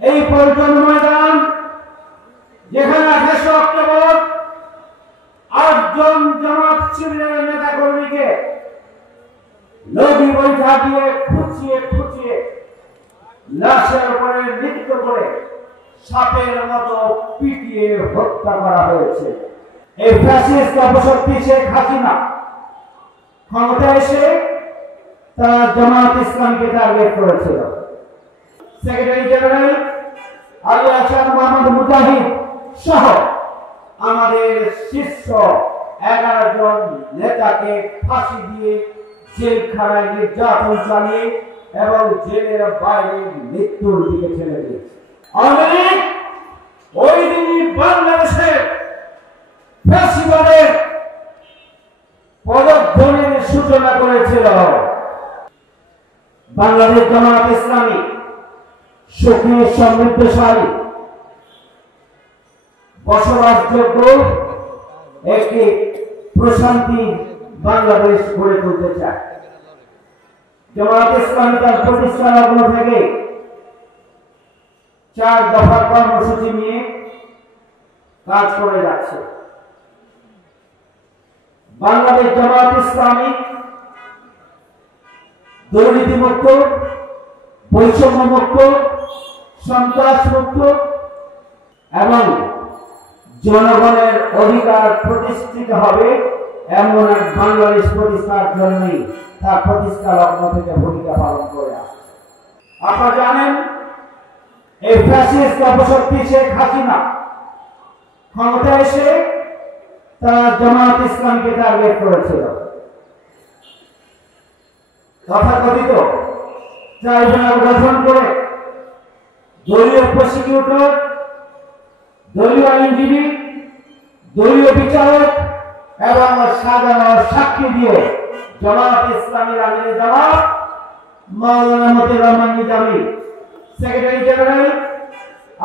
এই পল্টন ময়দান যেখানে 28 অক্টোবর 8 জন জামাত শিবিরের নেতা কর্মীকে লগি বৈঠা দিয়ে খুঁচিয়ে লাশের উপরে নৃত্য করে সাপের মতো পিটিয়ে হত্যা করা হয়েছে। এই ফ্যাসিস্ট অপশক্তি শেখ হাসিনা ক্ষমতা এসে তারা জামাত ইসলামকে টার্গেট করেছিল। সেক্রেটারি জেনারেল আলী হাসান মোহাম্মদ মুজাহিদ সহ আমাদের শীর্ষ 11 জন নেতাকে ফাঁসি দিয়ে জেলখানায় নির্যাতন চালিয়ে এবং জেলের বাইরে মৃত্যুর দিকে ঠেলে দিয়েছে। অনেক ওই দিনই বাংলাদেশের ফ্যাসিবাদের পদধ্বনির সূচনা করেছিল। বাংলাদেশ জামাত ইসলামী সুখী সমৃদ্ধশালী বসবাসযোগ্য একটি প্রশান্তি বাংলাদেশ গড়ে তুলতে চায়। জামাত ইসলামী তার প্রতিষ্ঠা লগ্ন থেকে 4 দফা কর্মসূচি নিয়ে কাজ করে যাচ্ছে। বাংলাদেশ জামাত ইসলামী দুর্নীতিমুক্ত, বৈষম্যমুক্ত, সন্ত্রাসমুক্ত এবং জনগণের অধিকার প্রতিষ্ঠিত হবে এমন এক বাংলাদেশ প্রতিষ্ঠার জন্যই তার প্রতিষ্ঠা লগ্ন থেকে ভূমিকা পালন করে আসছে। আপনারা জানেন এই ফ্যাসিস্ট অপশক্তি শেখ হাসিনা ক্ষমতা এসে তারা জামাত ইসলামকে টার্গেট করেছিল। তথাকথিত ট্রাইব্যুনাল গঠন করে দলীয় প্রসিকিউটর, দলীয় আইনজীবী, দলীয় বিচারক এবং সাজানো সাক্ষী দিয়ে জামাত ইসলামীর আমির জামাত মাওলানা মতিউর রহমান নিজামী, সেক্রেটারি জেনারেল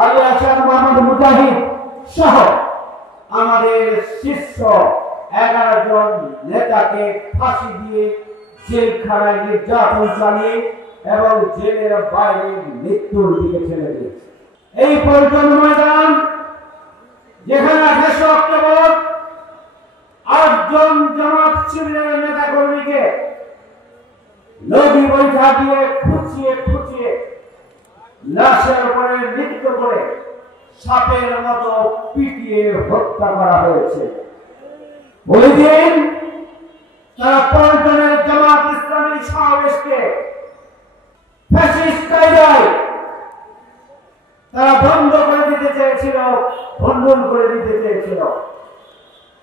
আলী হাসান মোহাম্মদ মুজাহিদ সহ আমাদের শীর্ষ 11 জন নেতাকে ফাঁসি দিয়ে জেলখানায় নির্যাতন চালিয়ে এবং জেলের বাইরে মৃত্যুর দিকে ঠেলে দিয়েছে। এই পল্টন ময়দান যেখানে 28 অক্টোবর 8 জন জামাত শিবিরের নেতা কর্মীকে লগি বৈঠা দিয়ে খুঁচিয়ে লাশের উপরে নৃত্য করে সাপের মতো পিটিয়ে হত্যা করা হয়েছে। ওই দিন তারা পল্টনের জামাত ইসলামী সমাবেশকে ফ্যাসিস্ট কায়দায় তারা বন্ধ করে দিতে চেয়েছিল, ভণ্ডুল করে দিতে চেয়েছিল।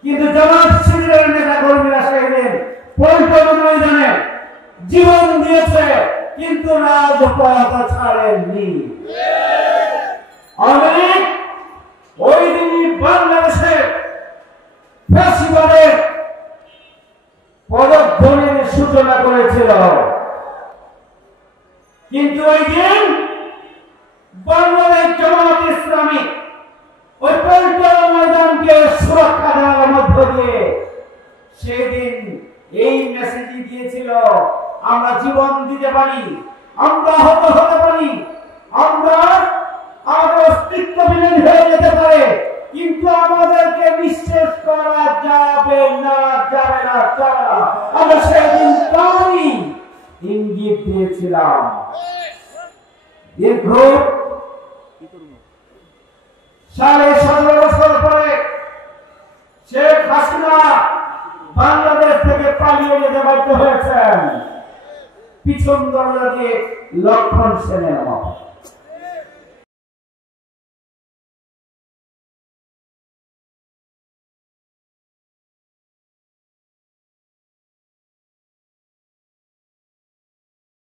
কিন্তু জামাত শিবিরের নেতা কর্মীরা সেদিন পল্টন ময়দানে জীবন দিয়েছে, কিন্তু রাজপথ ছাড়েননি। অনেক ওই দিনই বাংলাদেশের ফ্যাসিবাদের পদধ্বনির সূচনা করেছিল। কিন্তু ওই দিন বাংলাদেশ জামাত ইসলামী ওই পল্টন ময়দানকে সুরক্ষা দেওয়ার মধ্য দিয়ে সেদিন এই মেসেজই দিয়েছিল, আমরা জীবন দিতে পারি, আমরা হতে পারি, আমরা আমাদের অস্তিত্ব বিলীন হয়ে যেতে পারে, কিন্তু আমাদেরকে নিঃশেষ করা যাবে না। আমরা সেদিন তাই ইঙ্গিত দিয়েছিলাম। দীর্ঘ 17.5 বছর পরে শেখ হাসিনা বাংলাদেশ থেকে পালিয়ে যেতে বাধ্য হয়েছেন পিছন দরজা দিয়ে লক্ষণ সেনের মতো।